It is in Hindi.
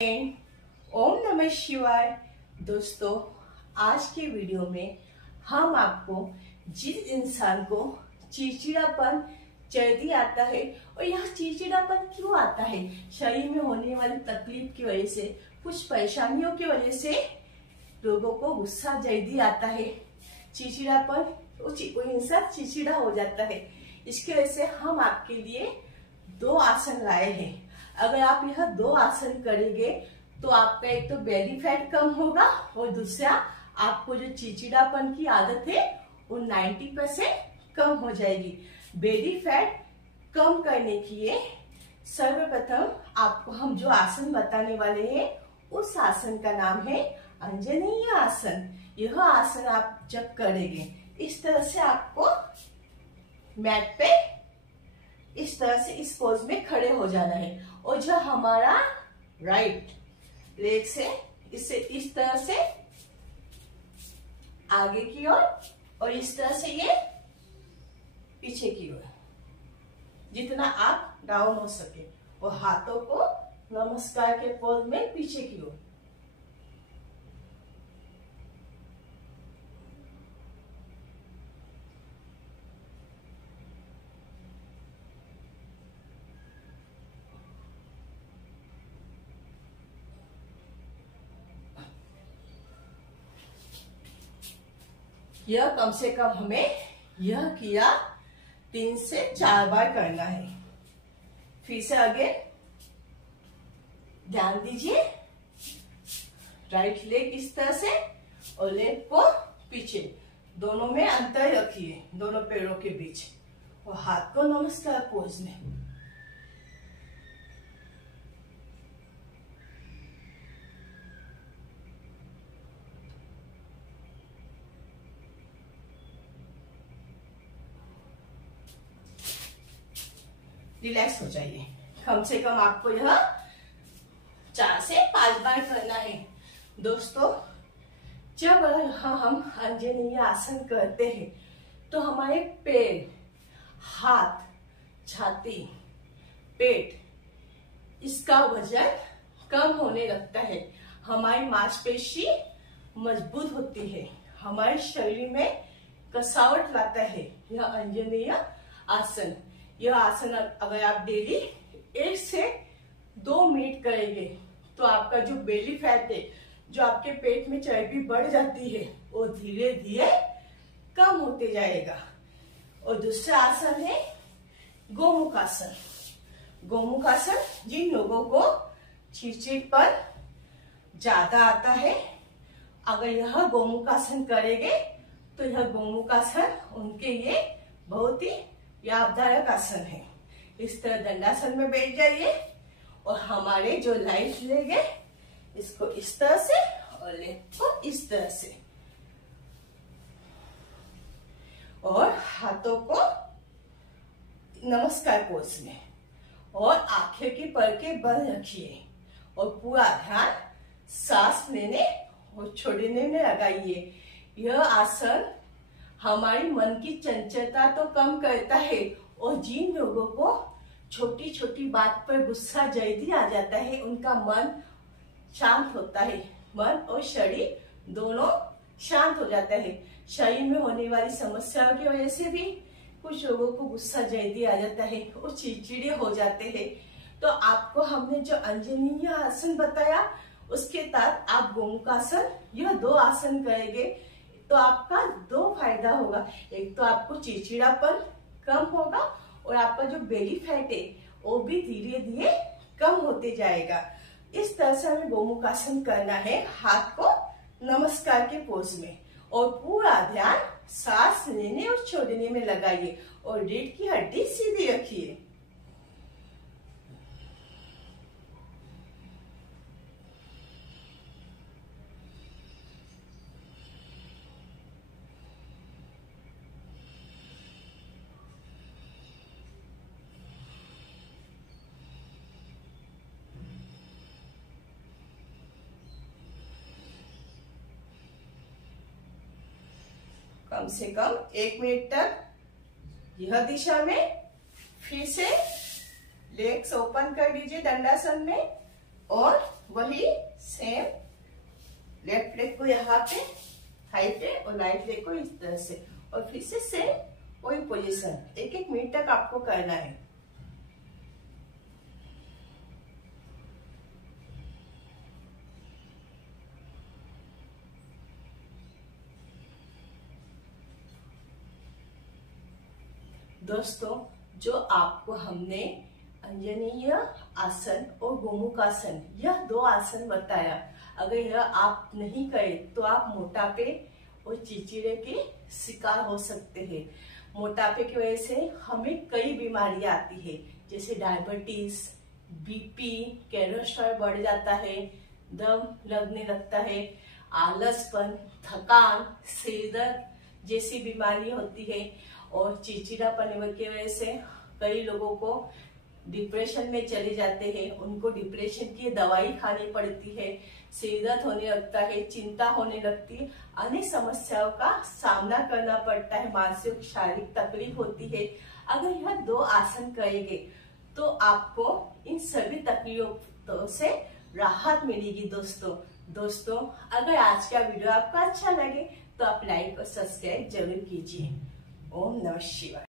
ओम नमः शिवाय। दोस्तों, आज के वीडियो में हम आपको जिस इंसान को चिड़चिड़ापन जल्दी आता है और यह चिड़चिड़ापन क्यों आता है, शरीर में होने वाली तकलीफ की वजह से, कुछ परेशानियों की वजह से लोगों को गुस्सा जल्दी आता है, चिड़चिड़ापन, वो इंसान चिड़चिड़ा हो जाता है। इसकी वजह से हम आपके लिए 2 आसन लाए हैं। अगर आप यह 2 आसन करेंगे तो आपका एक तो बेली फैट कम होगा और दूसरा आपको जो चिड़चिड़ापन की आदत है वो 90% कम हो जाएगी। बेली फैट कम करने के लिए सर्वप्रथम आपको हम जो आसन बताने वाले हैं उस आसन का नाम है अंजनेय आसन। यह आसन आप जब करेंगे इस तरह से आपको मैट पे इस तरह से इस पोज में खड़े हो जाना है और जो हमारा राइट लेग से इससे इस तरह से आगे की ओर और इस तरह से ये पीछे की ओर, जितना आप डाउन हो सके, और हाथों को नमस्कार के पोज में पीछे की ओर। यह कम से कम हमें यह किया 3 से 4 बार करना है। फिर से आगे ध्यान दीजिए, राइट लेग इस तरह से और लेग को पीछे, दोनों में अंतर रखिए, दोनों पैरों के बीच, और हाथ को नमस्कार पोज में। रिलैक्स हो जाइए। कम से कम आपको यह 4 से 5 बार करना है। दोस्तों, जब हम अंजनेय आसन करते हैं तो हमारे पैर, हाथ, छाती, पेट, इसका वजन कम होने लगता है। हमारी मांसपेशी मजबूत होती है, हमारे शरीर में कसावट लाता है यह अंजनेय आसन। यह आसन अगर आप डेली 1 से 2 मिनट करेंगे तो आपका जो बेली फैट है, जो आपके पेट में चर्बी बढ़ जाती है, वो धीरे धीरे कम होते जाएगा। और दूसरा आसन है गोमुख आसन। गोमुख आसन जिन लोगों को चिड़चिड़पन ज्यादा आता है, अगर यह गोमुख आसन करेंगे तो यह गोमुख आसन उनके लिए बहुत ही लाभदायक आसन है। इस तरह दंडासन में बैठ जाइए और हमारे जो राइट लेग है इसको इस तरह से और लेफ्ट को इस तरह से, और हाथों को नमस्कार पोज में, और आंखें की पलकें बंद रखिए और पूरा ध्यान सांस लेने और छोड़ने में लगाइए। यह आसन हमारी मन की चंचलता तो कम करता है, और जिन लोगों को छोटी छोटी बात पर गुस्सा जल्दी आ जाता है उनका मन शांत होता है। मन और शरीर दोनों शांत हो जाता है। शरीर में होने वाली समस्याओं की वजह से भी कुछ लोगों को गुस्सा जल्दी आ जाता है, वो चिड़चिड़े हो जाते हैं। तो आपको हमने जो अंजनेय आसन बताया उसके तहत आप गोमुख आसन, यह 2 आसन करेंगे तो आपका 2 फायदा होगा। एक तो आपको चिड़चिड़ापन कम होगा और आपका जो बेली फैट है वो भी धीरे धीरे कम होते जाएगा। इस तरह से हमें गोमुख आसन करना है, हाथ को नमस्कार के पोज में, और पूरा ध्यान सांस लेने और छोड़ने में लगाइए और रीढ़ की हड्डी सीधी रखिए। कम से कम 1 मिनट तक यह दिशा में। फिर से लेग्स ओपन कर दीजिए दंडासन में और वही सेम लेफ्ट लेग को यहाँ पे थाई पे और राइट लेग को इस तरह से, और फिर से सेम वही पोजीशन 1-1 मिनट तक आपको करना है। दोस्तों, जो आपको हमने अंजनीय आसन और गोमुख आसन, यह 2 आसन बताया, अगर यह आप नहीं करें तो आप मोटापे और चिड़चिड़े के शिकार हो सकते हैं। मोटापे की वजह से हमें कई बीमारियां आती है, जैसे डायबिटीज, बीपी, कोलेस्ट्रॉल बढ़ जाता है, दम लगने लगता है, आलसपन, थकान, सिर दर्द जैसी बीमारी होती है। और चिड़चिड़ापन की वजह से कई लोगों को डिप्रेशन में चले जाते हैं, उनको डिप्रेशन की दवाई खानी पड़ती है, सिर दर्द होने लगता है, चिंता होने लगती है, अनेक समस्याओं का सामना करना पड़ता है, मानसिक शारीरिक तकलीफ होती है। अगर यह 2 आसन करेंगे तो आपको इन सभी तकलीफों से राहत मिलेगी। दोस्तों, अगर आज का वीडियो आपको अच्छा लगे तो आप लाइक और सब्सक्राइब जरूर कीजिए। ओम नमः शिवाय।